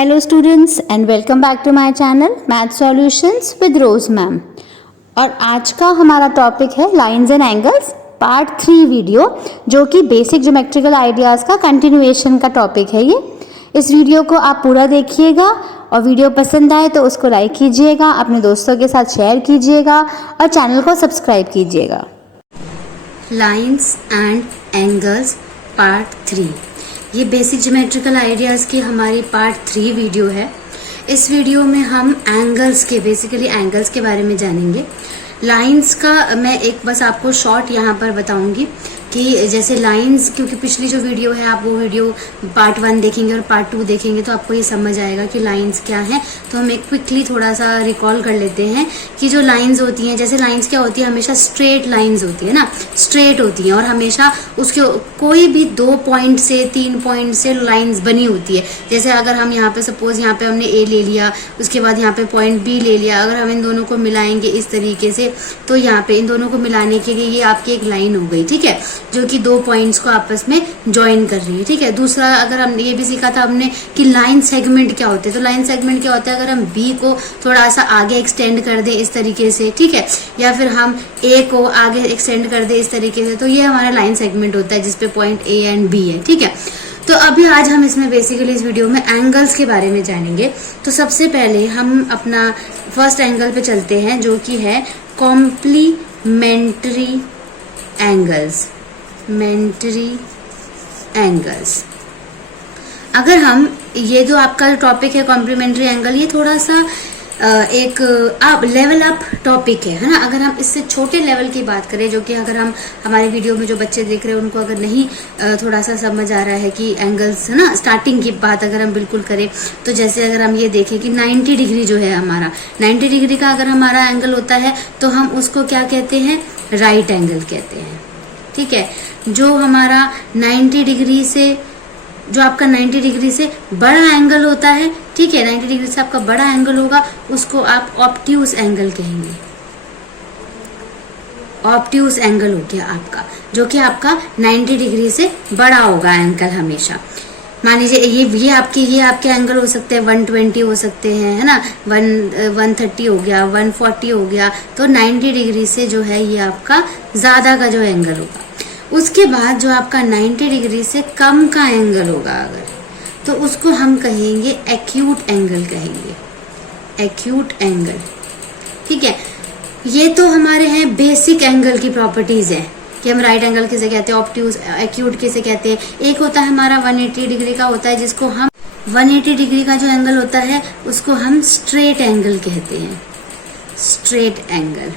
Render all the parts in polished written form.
Hello students and welcome back to my channel Math Solutions with Rose ma'am. और आज का हमारा topic है lines and angles part 3 video, जो कि बेसिक ज्योमेट्रिकल आइडियाज़ का कंटिन्यूएशन का टॉपिक है। ये इस वीडियो को आप पूरा देखिएगा और वीडियो पसंद आए तो उसको लाइक कीजिएगा, अपने दोस्तों के साथ शेयर कीजिएगा और चैनल को सब्सक्राइब कीजिएगा। लाइंस एंड एंगल्स पार्ट 3, ये बेसिक ज्योमेट्रिकल आइडियाज़ की हमारी पार्ट 3 वीडियो है। इस वीडियो में हम एंगल्स के बेसिकली एंगल्स के बारे में जानेंगे। लाइंस का मैं एक बस आपको शॉर्ट यहाँ पर बताऊंगी कि जैसे लाइंस, क्योंकि पिछली जो वीडियो है आप वो वीडियो पार्ट 1 देखेंगे और पार्ट 2 देखेंगे तो आपको ये समझ आएगा कि लाइंस क्या है। तो हम एक क्विकली थोड़ा सा रिकॉल कर लेते हैं कि जो लाइंस होती हैं, जैसे लाइंस क्या होती है, हमेशा स्ट्रेट लाइंस होती है ना, स्ट्रेट होती हैं और हमेशा उसके कोई भी 2 पॉइंट से 3 पॉइंट से लाइंस बनी होती है। जैसे अगर हम यहाँ पे सपोज यहाँ पे हमने ए ले लिया, उसके बाद यहाँ पे पॉइंट बी ले लिया, अगर हम इन दोनों को मिलाएंगे इस तरीके से तो यहाँ पे इन दोनों को मिलाने के लिए ये आपकी एक लाइन हो गई, ठीक है, जो कि 2 पॉइंट्स को आपस में ज्वाइन कर रही है, ठीक है। दूसरा, अगर हमने ये भी सीखा था हमने कि लाइन सेगमेंट क्या होते हैं, तो लाइन सेगमेंट क्या होता है, अगर हम बी को थोड़ा सा आगे एक्सटेंड कर दें इस तरीके से, ठीक है, या फिर हम ए को आगे एक्सटेंड कर दें इस तरीके से, तो ये हमारा लाइन सेगमेंट होता है जिसपे पॉइंट ए एंड बी है, ठीक है। तो अभी आज हम इसमें बेसिकली इस वीडियो में एंगल्स के बारे में जानेंगे। तो सबसे पहले हम अपना फर्स्ट एंगल पे चलते हैं, जो कि है कॉम्प्लीमेंट्री एंगल्स। अगर हम ये जो आपका टॉपिक है कॉम्प्लीमेंट्री एंगल, ये थोड़ा सा एक लेवल अप टॉपिक है ना। अगर हम इससे छोटे लेवल की बात करें, जो कि अगर हम हमारे वीडियो में जो बच्चे देख रहे हैं उनको अगर नहीं थोड़ा सा समझ आ रहा है कि एंगल्स है ना, स्टार्टिंग की बात अगर हम बिल्कुल करें तो जैसे अगर हम ये देखें कि 90 डिग्री जो है हमारा, 90 डिग्री का अगर हमारा एंगल होता है तो हम उसको क्या कहते हैं, राइट एंगल कहते हैं, ठीक है। जो हमारा 90 डिग्री से, जो आपका 90 डिग्री से बड़ा एंगल होता है, ठीक है, 90 डिग्री से आपका बड़ा एंगल होगा, उसको आप ऑब्ट्यूस एंगल कहेंगे। ऑब्ट्यूस एंगल हो गया आपका, जो कि आपका 90 डिग्री से बड़ा होगा एंगल हमेशा। मान लीजिए ये आपके एंगल हो सकते हैं 120 हो सकते हैं, है ना, 130 हो गया, 140 हो गया, तो 90 डिग्री से जो है ये आपका ज्यादा का जो एंगल होगा। उसके बाद जो आपका 90 डिग्री से कम का एंगल होगा अगर, तो उसको हम कहेंगे एक्यूट एंगल कहेंगे, एक्यूट एंगल, ठीक है। ये तो हमारे हैं बेसिक एंगल की प्रॉपर्टीज है कि हम राइट एंगल किसे कहते हैं, ऑब्ट्यूस, एक्यूट किसे कहते हैं। एक होता है हमारा 180 डिग्री का होता है, जिसको हम 180 डिग्री का जो एंगल होता है उसको हम स्ट्रेट एंगल कहते हैं, स्ट्रेट एंगल,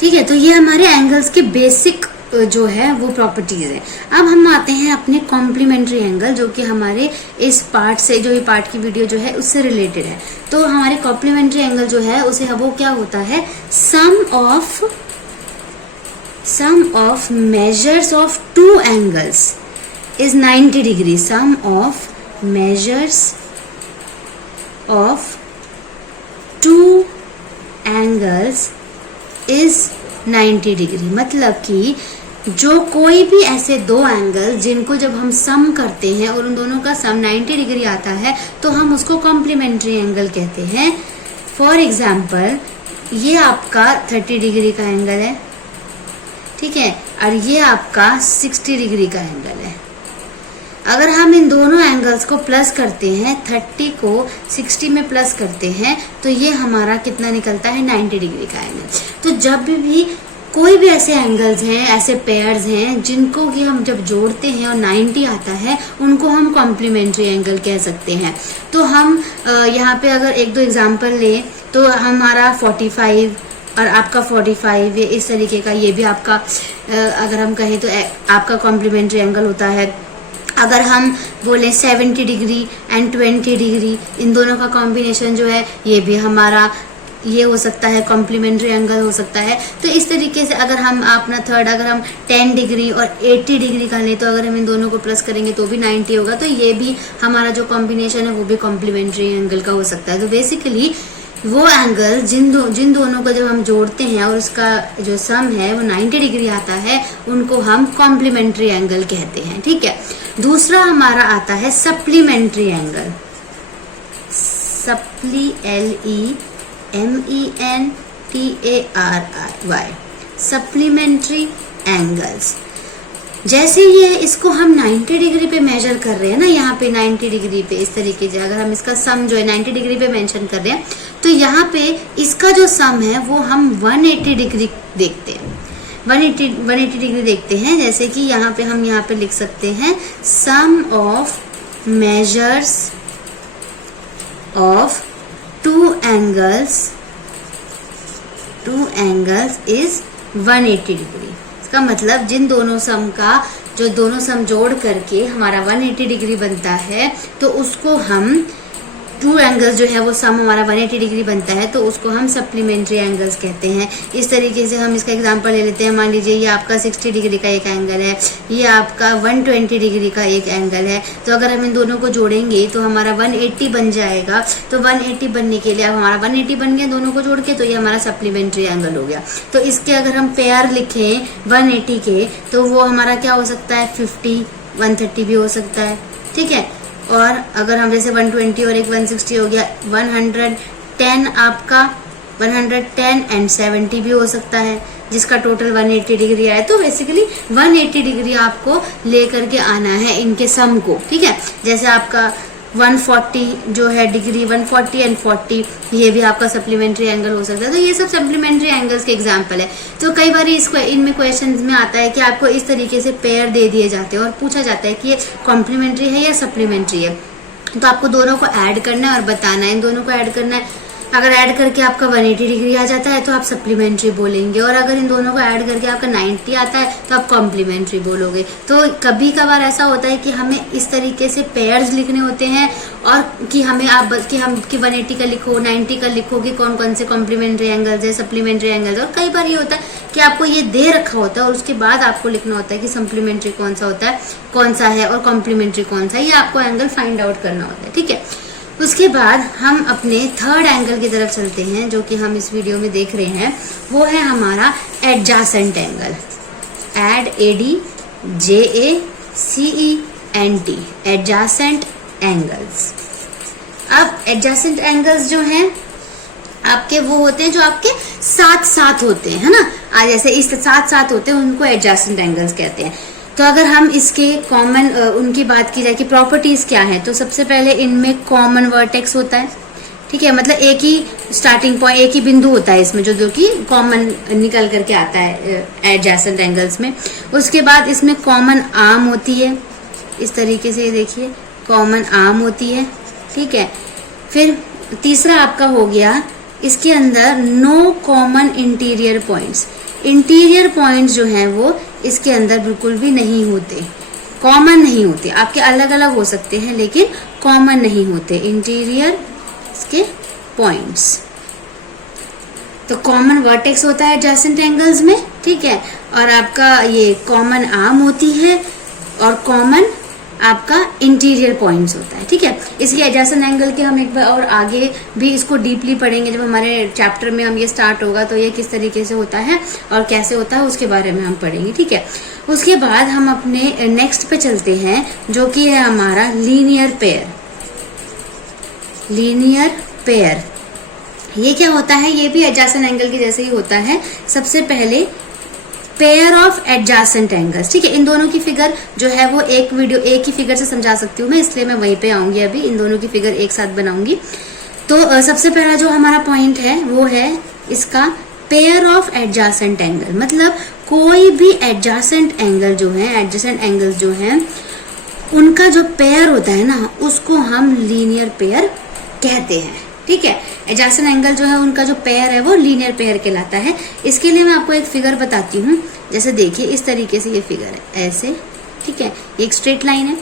ठीक है। तो ये हमारे एंगल्स के बेसिक जो है वो प्रॉपर्टीज है। अब हम आते हैं अपने कॉम्प्लीमेंट्री एंगल, जो कि हमारे इस पार्ट से, जो ये पार्ट की वीडियो जो है उससे रिलेटेड है। तो हमारे कॉम्प्लीमेंट्री एंगल जो है उसे वो क्या होता है, sum of measures of 2 angles is 90 degree. Sum of measures of 2 angles is 90 degree. मतलब कि जो कोई भी ऐसे 2 एंगल जिनको जब हम सम करते हैं और उन दोनों का सम 90 डिग्री आता है तो हम उसको कॉम्प्लीमेंट्री एंगल कहते हैं। फॉर एग्जाम्पल, ये आपका 30 डिग्री का एंगल है, ठीक है, और ये आपका 60 डिग्री का एंगल है। अगर हम इन दोनों एंगल्स को प्लस करते हैं, 30 को 60 में प्लस करते हैं, तो ये हमारा कितना निकलता है, 90 डिग्री का एंगल। तो जब भी कोई भी ऐसे एंगल्स हैं, ऐसे पेयर्स हैं जिनको कि हम जब जोड़ते हैं और 90 आता है, उनको हम कॉम्प्लीमेंट्री एंगल कह सकते हैं। तो हम यहाँ पे अगर 1-2 एग्जाम्पल लें तो हमारा 45 और आपका 45, ये इस तरीके का, ये भी आपका अगर हम कहें तो आपका कॉम्प्लीमेंट्री एंगल होता है। अगर हम बोले 70 डिग्री एंड 20 डिग्री, इन दोनों का कॉम्बिनेशन जो है ये भी हमारा ये हो सकता है, कॉम्प्लीमेंट्री एंगल हो सकता है। तो इस तरीके से अगर हम अपना थर्ड, अगर हम 10 डिग्री और 80 डिग्री का लें तो अगर हम इन दोनों को प्लस करेंगे तो भी 90 होगा। तो ये भी हमारा जो कॉम्बिनेशन है वो भी कॉम्प्लीमेंट्री एंगल का हो सकता है। तो बेसिकली वो एंगल जिन दोनों को जब हम जोड़ते हैं और उसका जो सम है वो 90 डिग्री आता है, उनको हम कॉम्प्लीमेंट्री एंगल कहते हैं। ठीक है, दूसरा हमारा आता है supplementary angle. SEPLEMENTARY, supplementary angles. जैसे ये इसको हम 90 डिग्री पे मेजर कर रहे हैं ना, यहाँ पे 90 डिग्री पे इस तरीके से अगर हम इसका सम जो है 90 डिग्री पे मेंशन कर रहे हैं, तो यहाँ पे इसका जो सम है वो हम 180 डिग्री देखते हैं। 180 डिग्री देखते हैं। जैसे कि यहाँ पे लिख सकते हैं sum of measures of two angles is 180 degree. इसका मतलब जिन दोनों सम का जो दोनों सम जोड़ करके हमारा 180 डिग्री बनता है, तो उसको हम टू एंगल्स जो है वो सम हमारा 180 डिग्री बनता है, तो उसको हम सप्लीमेंट्री एंगल्स कहते हैं। इस तरीके से हम इसका एग्जांपल ले लेते हैं। मान लीजिए ये आपका 60 डिग्री का एक एंगल है, ये आपका 120 डिग्री का एक एंगल है। तो अगर हम इन दोनों को जोड़ेंगे तो हमारा 180 बन जाएगा। तो 180 बनने के लिए अब हमारा 180 बन गया दोनों को जोड़ के, तो ये हमारा सप्लीमेंट्री एंगल हो गया। तो इसके अगर हम पेयर लिखें 180 के, तो वो हमारा क्या हो सकता है 50, 130 भी हो सकता है। ठीक है, और अगर हम जैसे 120 और एक 160 हो गया, 110 आपका 110 एंड 70 भी हो सकता है, जिसका टोटल 180 डिग्री आए। तो बेसिकली 180 डिग्री आपको लेकर के आना है इनके सम को। ठीक है, जैसे आपका 140 जो है डिग्री, 140 एंड 40, ये भी आपका सप्लीमेंट्री एंगल हो सकता है। तो ये सब सप्लीमेंट्री एंगल्स के एग्जांपल है। तो कई बार इनमें क्वेश्चंस में आता है कि आपको इस तरीके से पेयर दे दिए जाते हैं और पूछा जाता है कि ये कॉम्प्लीमेंट्री है या सप्लीमेंट्री है। तो आपको दोनों को ऐड करना है और बताना है, इन दोनों को ऐड करना है। अगर ऐड करके आपका 180 डिग्री आ जाता है तो आप सप्लीमेंट्री बोलेंगे, और अगर इन दोनों को ऐड करके आपका 90 आता है तो आप कॉम्प्लीमेंट्री बोलोगे। तो कभी कभार ऐसा होता है कि हमें इस तरीके से पेयर्स लिखने होते हैं, और कि हमें आप कि 180 का लिखो, 90 का लिखो कि कौन कौन से कॉम्प्लीमेंट्री एंगल्स है, सप्लीमेंट्री एंगल्स। और कई बार ये होता है कि आपको ये दे रखा होता है और उसके बाद आपको लिखना होता है कि सप्लीमेंट्री कौन सा होता है, कौन सा है, और कॉम्प्लीमेंट्री कौन सा है। ये आपको एंगल फाइंड आउट करना होता है। ठीक है, उसके बाद हम अपने थर्ड एंगल की तरफ चलते हैं, जो कि हम इस वीडियो में देख रहे हैं। वो है हमारा adjacent angle. ADJACENT, adjacent angles. अब एडजासेंट एंगल्स जो हैं आपके वो होते हैं जो आपके साथ साथ होते हैं, है ना। आज जैसे इस साथ साथ होते हैं उनको एडजासेंट एंगल्स कहते हैं। तो अगर हम इसके कॉमन उनकी बात की जाए कि प्रॉपर्टीज क्या है, तो सबसे पहले इनमें कॉमन वर्टेक्स होता है। ठीक है, मतलब एक ही स्टार्टिंग पॉइंट, एक ही बिंदु होता है इसमें जो कि कॉमन निकल करके आता है एडजेसेंट एंगल्स में। उसके बाद इसमें कॉमन आर्म होती है, इस तरीके से देखिए कॉमन आर्म होती है। ठीक है, फिर तीसरा आपका हो गया इसके अंदर no common interior points. Interior points जो हैं वो इसके अंदर बिल्कुल भी नहीं होते, कॉमन नहीं होते। आपके अलग अलग हो सकते हैं लेकिन कॉमन नहीं होते इंटीरियर के पॉइंट्स। तो कॉमन वर्टेक्स होता है एडजेसेंट एंगल्स में। ठीक है, और आपका ये कॉमन आर्म होती है और कॉमन आपका इंटीरियर पॉइंट्स होता है। ठीक है, इसके एडजेसेंट एंगल के हम एक बार और आगे भी इसको डीपली पढ़ेंगे जब हमारे चैप्टर में हम ये स्टार्ट होगा, तो ये किस तरीके से होता है और कैसे होता है उसके बारे में हम पढ़ेंगे। ठीक है, उसके बाद हम अपने नेक्स्ट पे चलते हैं जो कि है हमारा लीनियर पेयर। लीनियर पेयर ये क्या होता है, ये भी एडजेसेंट एंगल के जैसे ही होता है। सबसे पहले पेयर ऑफ एडजेसेंट एंगल्स। ठीक है, इन दोनों की फिगर जो है वो एक ही फिगर से समझा सकती हूँ मैं, इसलिए मैं वहीं पे आऊंगी। अभी इन दोनों की फिगर एक साथ बनाऊंगी। तो सबसे पहला जो हमारा पॉइंट है वो है इसका पेयर ऑफ एडजेसेंट एंगल। मतलब कोई भी एडजेसेंट एंगल जो है, एडजेसेंट एंगल्स जो हैं उनका जो पेयर होता है ना, उसको हम लीनियर पेयर कहते हैं। ठीक है, एडजेसेंट एंगल जो है उनका जो पेयर है वो लीनियर पेयर कहलाता है। इसके लिए मैं आपको एक फिगर बताती हूँ। जैसे देखिए इस तरीके से ये फिगर है, ऐसे। ठीक है, एक स्ट्रेट लाइन है,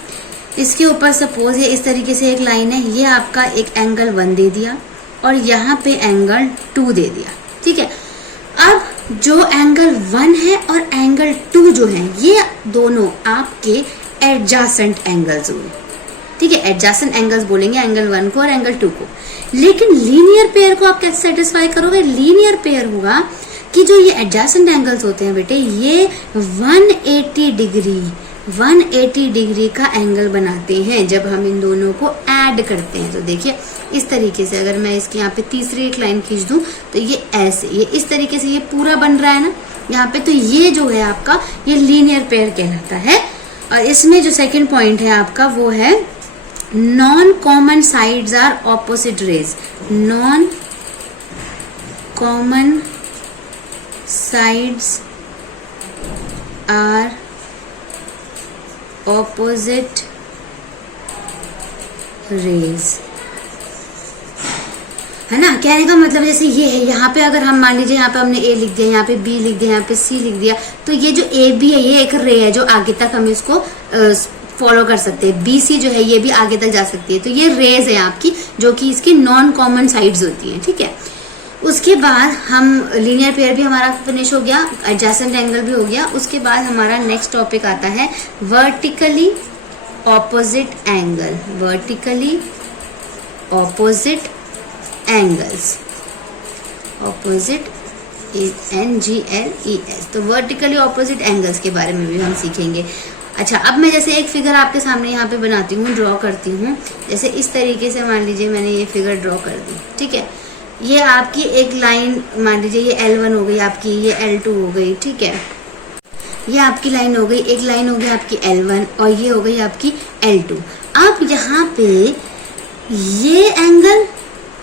इसके ऊपर सपोज ये इस तरीके से एक लाइन है, ये आपका एक एंगल 1 दे दिया और यहाँ पे एंगल 2 दे दिया। ठीक है, अब जो एंगल 1 है और एंगल 2 जो है, ये दोनों आपके एडजेसेंट एंगल्स हुए। ठीक है, एडजेसेंट एंगल्स बोलेंगे एंगल 1 को और एंगल 2 को। लेकिन लीनियर पेयर को आप कैसे सेटिस्फाई करोगे? लीनियर पेयर होगा कि जो ये एडजेसेंट एंगल्स होते हैं बेटे, ये 180 डिग्री का एंगल बनाते हैं जब हम इन दोनों को ऐड करते हैं। तो देखिए इस तरीके से, अगर मैं इसके यहाँ पे तीसरी एक लाइन खींच दूं तो ये ऐसे, ये इस तरीके से ये पूरा बन रहा है ना यहाँ पे। तो ये जो है आपका ये लीनियर पेयर कहलाता है। और इसमें जो सेकंड पॉइंट है आपका वो है non common sides are opposite rays. Non common sides are opposite rays, है ना। कहने का मतलब जैसे ये है, यहाँ पे अगर हम मान लीजिए यहाँ पे हमने ए लिख दिया, यहाँ पे बी लिख दिया, यहाँ पे सी लिख दिया, तो ये जो ए बी है ये एक रे है जो आगे तक हम इसको फॉलो कर सकते हैं। बी सी जो है ये भी आगे तक जा सकती है। तो ये रेज है आपकी जो कि इसकी नॉन कॉमन साइड्स होती है, ठीक है। उसके बाद हम लीनियर पेयर भी हमारा फिनिश हो गया, एडजेसेंट एंगल भी हो गया। उसके बाद हमारा नेक्स्ट टॉपिक आता है vertically opposite angle. Vertically opposite angles, opposite NGLES। तो वर्टिकली ऑपोजिट एंगल्स के बारे में भी हम सीखेंगे। अच्छा, अब मैं जैसे एक फिगर आपके सामने यहाँ पे बनाती हूँ, ड्रॉ करती हूँ। जैसे इस तरीके से मान लीजिए मैंने ये फिगर ड्रॉ कर दी, ठीक है। ये आपकी एक लाइन मान लीजिए ये L1 हो गई आपकी, ये L2 हो गई, ठीक है। ये आपकी लाइन हो गई, एक लाइन हो गई आपकी L1 और ये हो गई आपकी L2। अब यहाँ पे ये एंगल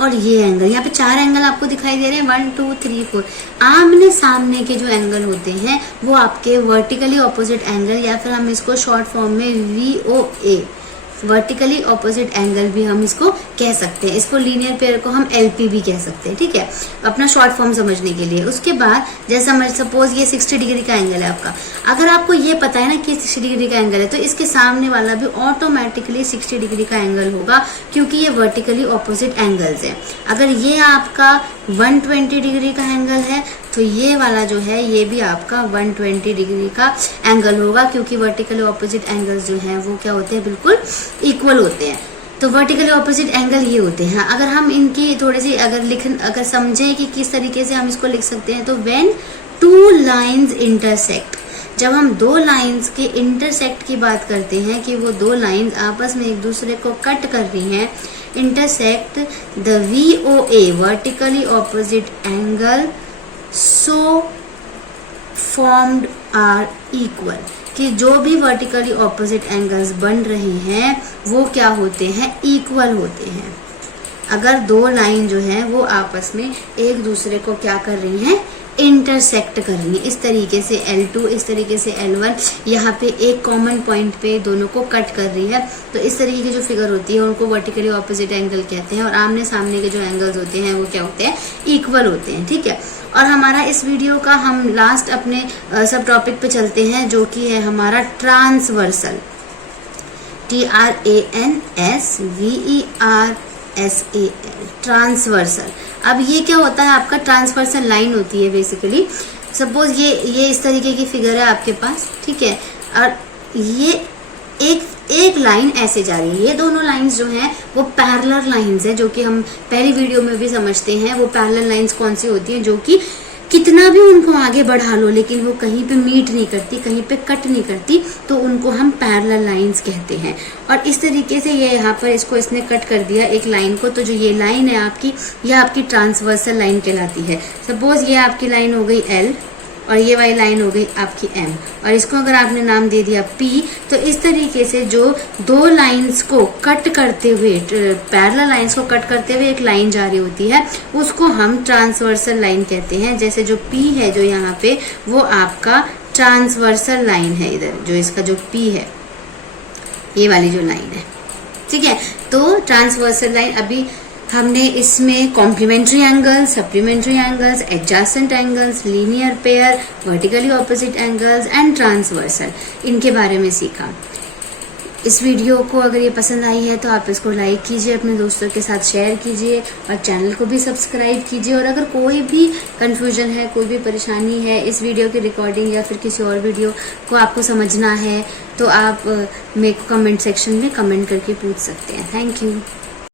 और ये एंगल, यहाँ पे 4 एंगल आपको दिखाई दे रहे हैं, 1 2 3 4। आमने सामने के जो एंगल होते हैं वो आपके वर्टिकली ऑपोजिट एंगल, या फिर हम इसको शॉर्ट फॉर्म में VOA, वर्टिकली ऑपोजिट एंगल भी हम इसको कह सकते हैं। इसको लीनियर पेयर को हम LP भी कह सकते हैं, ठीक है, अपना शॉर्ट फॉर्म समझने के लिए। उसके बाद जैसा सपोज ये 60 डिग्री का एंगल है आपका, अगर आपको ये पता है ना कि 60 डिग्री का एंगल है तो इसके सामने वाला भी ऑटोमेटिकली 60 डिग्री का एंगल होगा, क्योंकि ये वर्टिकली ऑपोजिट एंगल्स है। अगर ये आपका 120 डिग्री का एंगल है तो ये वाला जो है ये भी आपका 120 डिग्री का एंगल होगा, क्योंकि वर्टिकली ऑपोजिट एंगल्स जो हैं वो क्या होते हैं, बिल्कुल इक्वल होते हैं। तो वर्टिकली ऑपोजिट एंगल ये होते हैं। अगर हम इनकी थोड़ी सी अगर समझें कि किस तरीके से हम इसको लिख सकते हैं, तो व्हेन 2 लाइन्स इंटरसेक्ट, जब हम 2 लाइन्स के इंटरसेक्ट की बात करते हैं कि वो 2 लाइन्स आपस में एक दूसरे को कट कर रही हैं, intersect the VOA vertically opposite angle so formed are equal, कि जो भी वर्टिकली ऑपोजिट एंगल्स बन रहे हैं वो क्या होते हैं, इक्वल होते हैं। अगर 2 लाइन जो है वो आपस में एक दूसरे को क्या कर रही हैं, इंटरसेक्ट कर रही है। इस तरीके से L2, इस तरीके से L1 यहाँ पे एक कॉमन पॉइंट पे दोनों को कट कर रही है। तो इस तरीके की जो फिगर होती है उनको वर्टिकली ऑपोजिट एंगल कहते हैं। और आमने सामने के जो एंगल्स होते हैं वो क्या होते हैं, इक्वल होते हैं, ठीक है। और हमारा इस वीडियो का हम लास्ट अपने सब टॉपिक पे चलते हैं, जो कि है हमारा ट्रांसवर्सल, TRANSVERSAL, ट्रांसवर्सल। अब ये क्या होता है, आपका ट्रांसवर्सल लाइन होती है बेसिकली। सपोज ये इस तरीके की फिगर है आपके पास, ठीक है, और ये एक लाइन ऐसे जा रही है। ये दोनों लाइंस जो हैं वो पैरेलल लाइंस है, जो कि हम पहली वीडियो में भी समझते हैं। वो पैरेलल लाइंस कौन सी होती हैं, जो कि कितना भी उनको आगे बढ़ा लो लेकिन वो कहीं पे मीट नहीं करती, कहीं पे कट नहीं करती, तो उनको हम पैरेलल लाइंस कहते हैं। और इस तरीके से ये यहाँ पर इसको इसने कट कर दिया एक लाइन को, तो जो ये लाइन है आपकी, ये आपकी ट्रांसवर्सल लाइन कहलाती है। सपोज ये आपकी लाइन हो गई L और ये वाली लाइन हो गई आपकी M, और इसको अगर आपने नाम दे दिया P, तो इस तरीके से जो 2 लाइंस को कट करते हुए, पैरेलल लाइंस को कट करते हुए एक लाइन जारी होती है, उसको हम ट्रांसवर्सल लाइन कहते हैं। जैसे जो P है जो यहाँ पे, वो आपका ट्रांसवर्सल लाइन है। इधर जो इसका जो P है, ये वाली जो लाइन है, ठीक है। तो ट्रांसवर्सल लाइन, अभी हमने इसमें complementary angles, supplementary angles, adjacent angles, linear pair, vertically opposite angles and transversal, इनके बारे में सीखा। इस वीडियो को अगर ये पसंद आई है तो आप इसको लाइक कीजिए, अपने दोस्तों के साथ शेयर कीजिए और चैनल को भी सब्सक्राइब कीजिए। और अगर कोई भी कंफ्यूजन है, कोई भी परेशानी है इस वीडियो की रिकॉर्डिंग या फिर किसी और वीडियो को आपको समझना है तो आप मेरे को कमेंट सेक्शन में कमेंट करके पूछ सकते हैं। Thank you.